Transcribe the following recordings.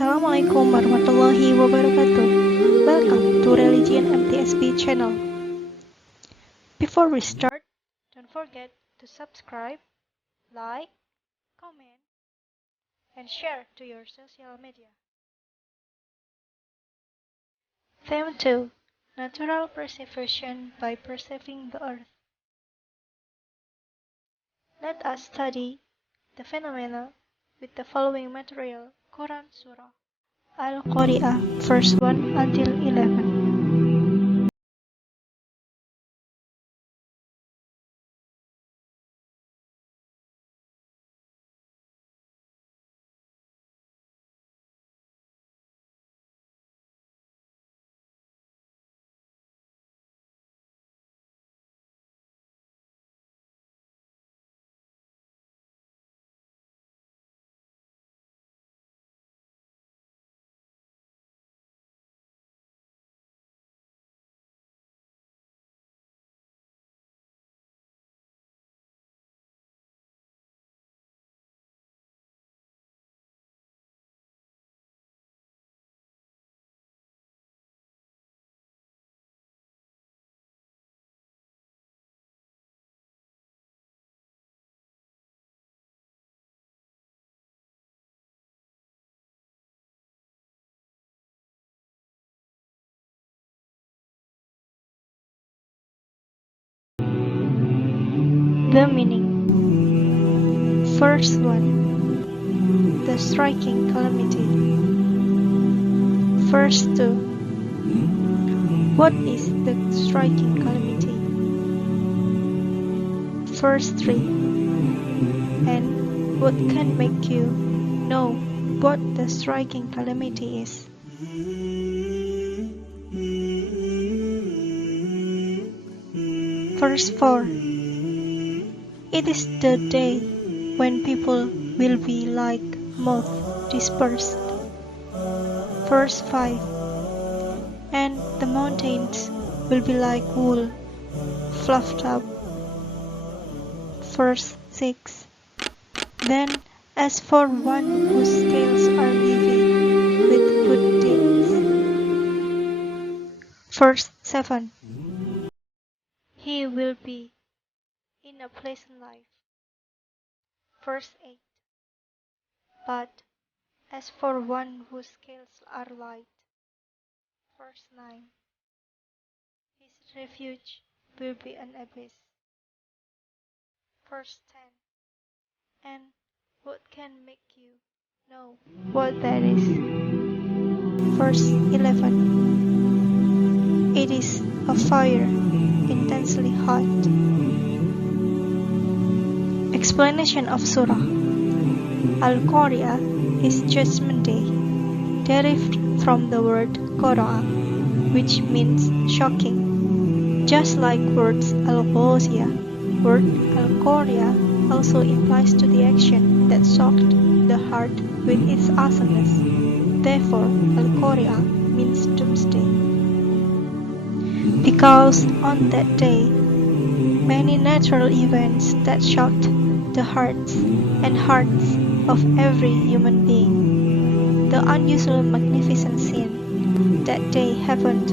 Assalamualaikum warahmatullahi wabarakatuh. Welcome to Religion MTSB channel. Before we start, don't forget to subscribe, like, comment, and share to your social media. Theme 2. Natural Preservation by Preserving the Earth. Let us study the phenomena with the following material: Quran Surah Al-Qori'ah, verse 1 until 11. The meaning. Verse 1. The striking calamity. Verse 2. What is the striking calamity? Verse 3. And what can make you know what the striking calamity is? Verse 4. It is the day when people will be like moth dispersed. Verse 5. And the mountains will be like wool fluffed up. Verse 6. Then as for one whose scales are heavy with good deeds. Verse 7. He will be in a pleasant life. Verse 8. But as for one whose scales are light. Verse 9. His refuge will be an abyss. Verse 10. And what can make you know what that is? Verse 11. It is a fire intensely hot. Explanation of Surah Al-Qori'ah is Judgment Day, derived from the word qur'an, which means shocking. Just like words alqori'ah, word alqori'ah also implies to the action that shocked the heart with its awesomeness. Therefore, alqori'ah means doomsday. Because on that day, many natural events that shocked the hearts of every human being. The unusual magnificent scene that day happened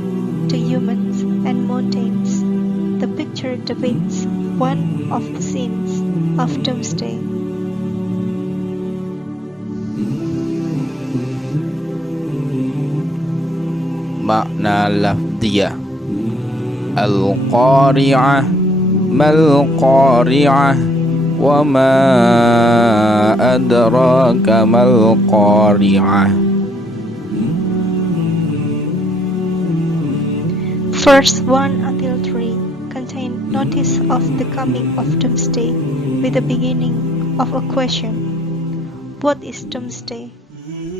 to humans and mountains. The picture depicts one of the scenes of doomsday. Makna lafdiyah. Al-qori'ah, mal-qori'ah, wa ma adraka mal-qori'ah. Verse 1 until 3 contain notice of the coming of doomsday with the beginning of a question. What is doomsday?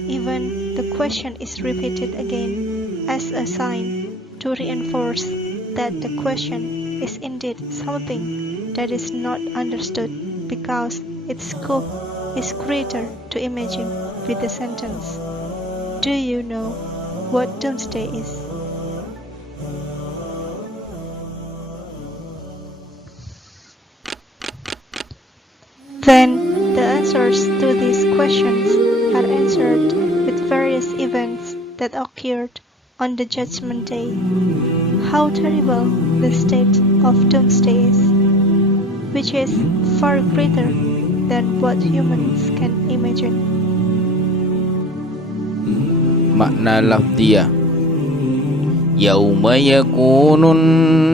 Even the question is repeated again as a sign to reinforce that the question is indeed something that is not understood, because its scope is greater to imagine with the sentence, do you know what doomsday is? Then the answers to these questions are answered with various that occurred on the Judgment Day. How terrible the state of doomsday is, which is far greater than what humans can imagine. Makna lafziyah. Yauma yakunun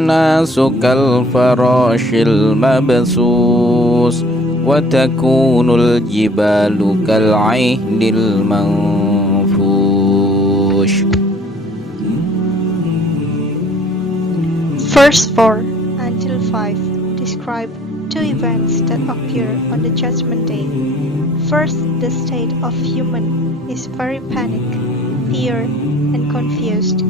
nasu kal farashil mabsus wa takunul jibalu kal aihnil manfush. Verse 4 until 5 describe two events that occur on the Judgment Day. First, the state of human is very panic, fear, and confused.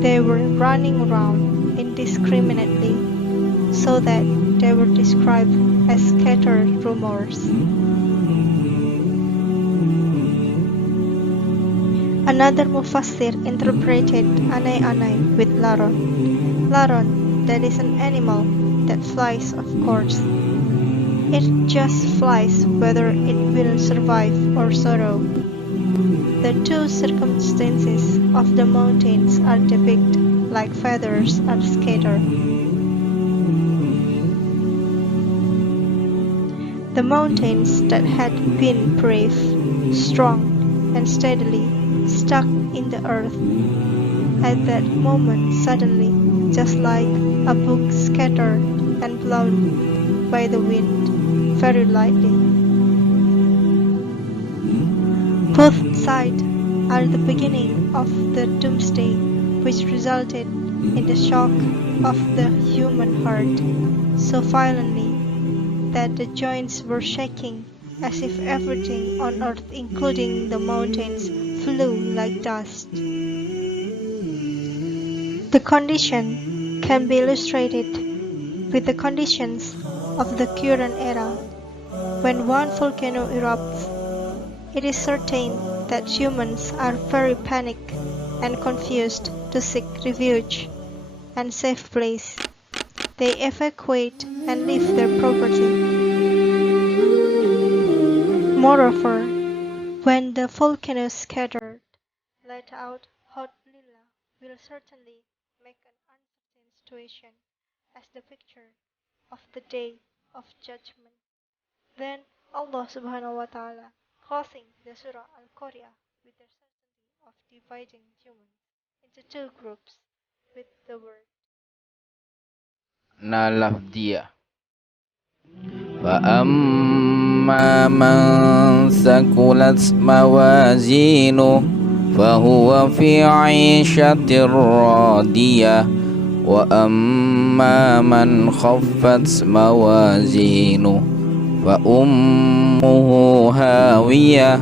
They were running around indiscriminately, so that they were described as scattered rumors. Another Mufassir interpreted anai-anai with laron. Laron, that is an animal that flies, of course. It just flies whether it will survive or sorrow. The two circumstances of the mountains are depicted like feathers are scattered. The mountains that had been brave, strong, and steadily stuck in the earth at that moment suddenly, just like a book scattered and blown by the wind very lightly. Both sides are the beginning of the doomsday, which resulted in the shock of the human heart so violently that the joints were shaking as if everything on earth, including the mountains, flew like dust. The condition can be illustrated with the conditions of the Qur'an era. When one volcano erupts, it is certain that humans are very panicked and confused to seek refuge and safe place. They evacuate and leave their property. Moreover, when the volcano scattered, let out hot lava will certainly make an uncertain situation as the picture of the day of judgment. Then Allah subhanahu wa ta'ala closing the surah alqori'ah with the certainty of dividing humans into two groups with the word Na lafziyah. Fa amma man sakulat mawazinu fahuwa fi 'ishatir radiyah wa amma man khaffat mawazinu fa ummuhu hawiyah.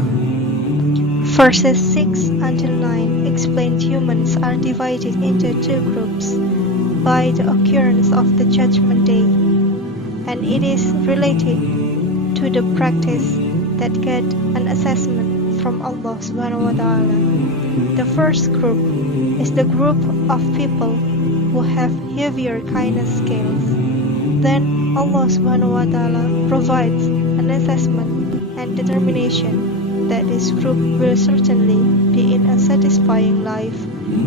Verses 6 until 9 explained humans are divided into two groups by the occurrence of the Judgment Day, and it is related to the practice that get an assessment from Allah subhanahu wa ta'ala. The first group is the group of people who have heavier kindness scales. Then Allah subhanahu wa ta'ala provides an assessment and determination that this group will certainly be in a satisfying life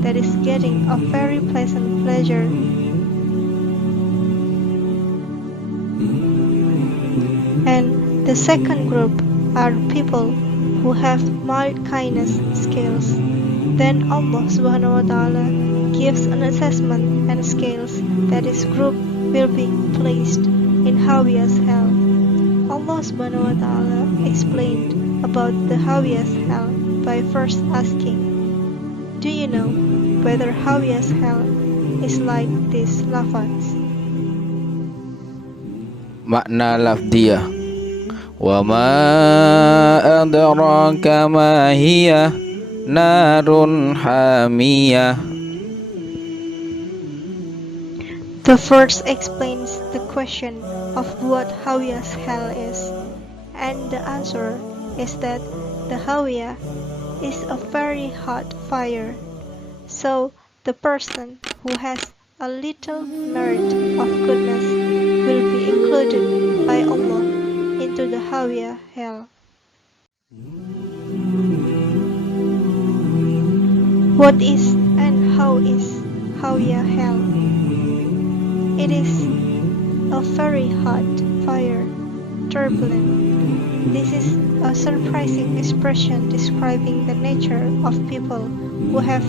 that is getting a very pleasant pleasure. And the second group are people who have mild kindness scales. Then Allah subhanahu wa ta'ala gives an assessment and scales that this group will be placed in Hawiyah's hell. Allah subhanahu wa ta'ala explained about the Hawiyah's hell by first asking, do you know whether Hawiyah's hell is like these lafaz? Makna lafziyah. Wa ma adraka ma hiya narun hamiyah. The verse explains the question of what Hawiyah's hell is, and the answer is that the Hawiyah is a very hot fire. So the person who has a little merit of goodness will be included by Allah into the Hawiyah hell. What is and how is Hawiyah hell? It is a very hot fire, turbulent. This is a surprising expression describing the nature of people who have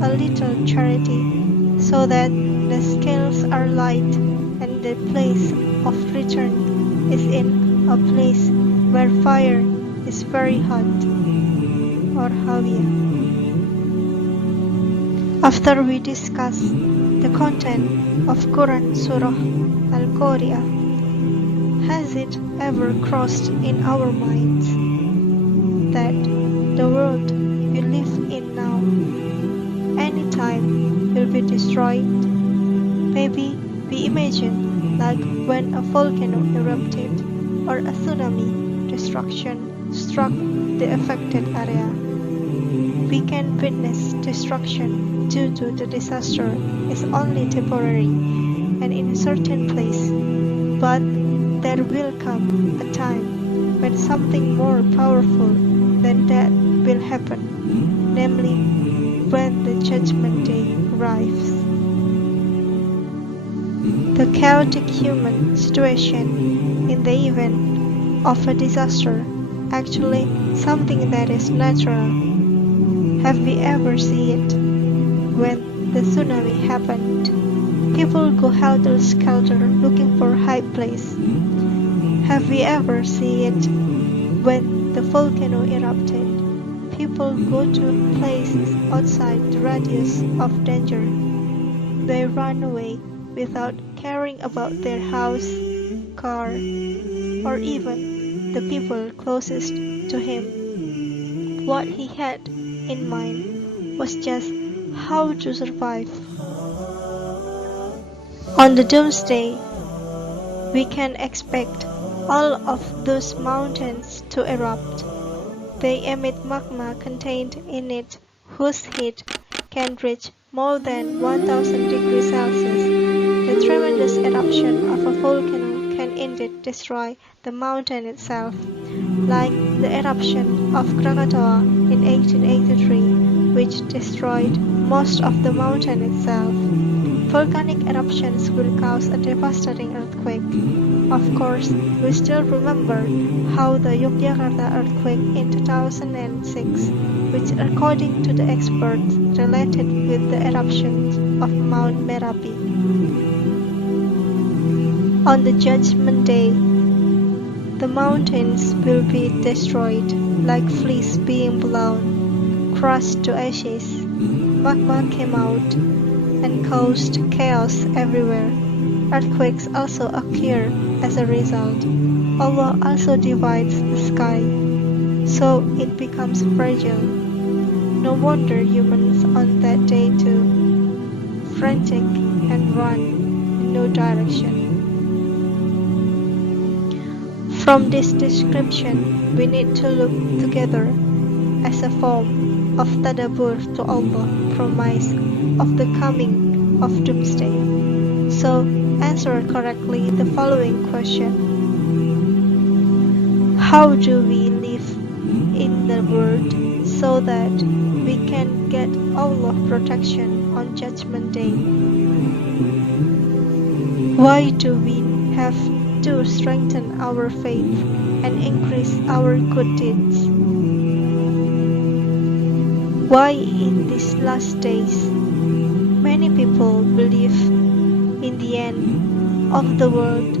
a little charity, so that the scales are light and the place of return is in a place where fire is very hot, or Hawiyah. After we discuss the content of Quran Surah Al-Qori'ah, has it ever crossed in our minds that the world we live in now, anytime, will be destroyed? Maybe we imagine like when a volcano erupted or a tsunami destruction struck the affected area. We can witness destruction due to the disaster is only temporary and in a certain place, but there will come a time when something more powerful than that will happen, namely when the judgment day arrives. The chaotic human situation in the event of a disaster, actually something that is natural. Have we ever seen it? When the tsunami happened, people go helter-skelter looking for a high place. Have we ever seen it? When the volcano erupted, people go to places outside the radius of danger. They run away without caring about their house, car, or even the people closest to him. What he had in mind was just how to survive. On the doomsday, we can expect all of those mountains to erupt. They emit magma contained in it whose heat can reach more than 1000 degrees Celsius. The tremendous eruption of a volcano can indeed destroy the mountain itself, like the eruption of Krakatoa in 1883, which destroyed most of the mountain itself. Volcanic eruptions will cause a devastating earthquake. Of course, we still remember how the Yogyakarta earthquake in 2006, which according to the experts related with the eruptions of Mount Merapi. On the Judgment Day, the mountains will be destroyed like fleas being blown, crushed to ashes. Magma came out and caused chaos everywhere. Earthquakes also occur as a result. Allah also divides the sky, so it becomes fragile. No wonder humans on that day too, frantic and run in no direction. From this description, we need to look together as a form of tadabbur to Allah promise of the coming of doomsday. So, answer correctly the following question. How do we live in the world so that we can get Allah's protection on Judgment Day? Why do we have to strengthen our faith and increase our good deeds? Why in these last days many people believe in the end of the world,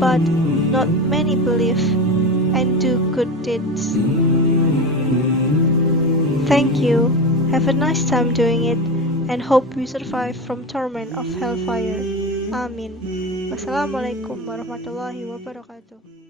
but not many believe and do good deeds? Thank you. Have a nice time doing it and hope you survive from torment of hellfire. Amin. Wassalamualaikum warahmatullahi wabarakatuh.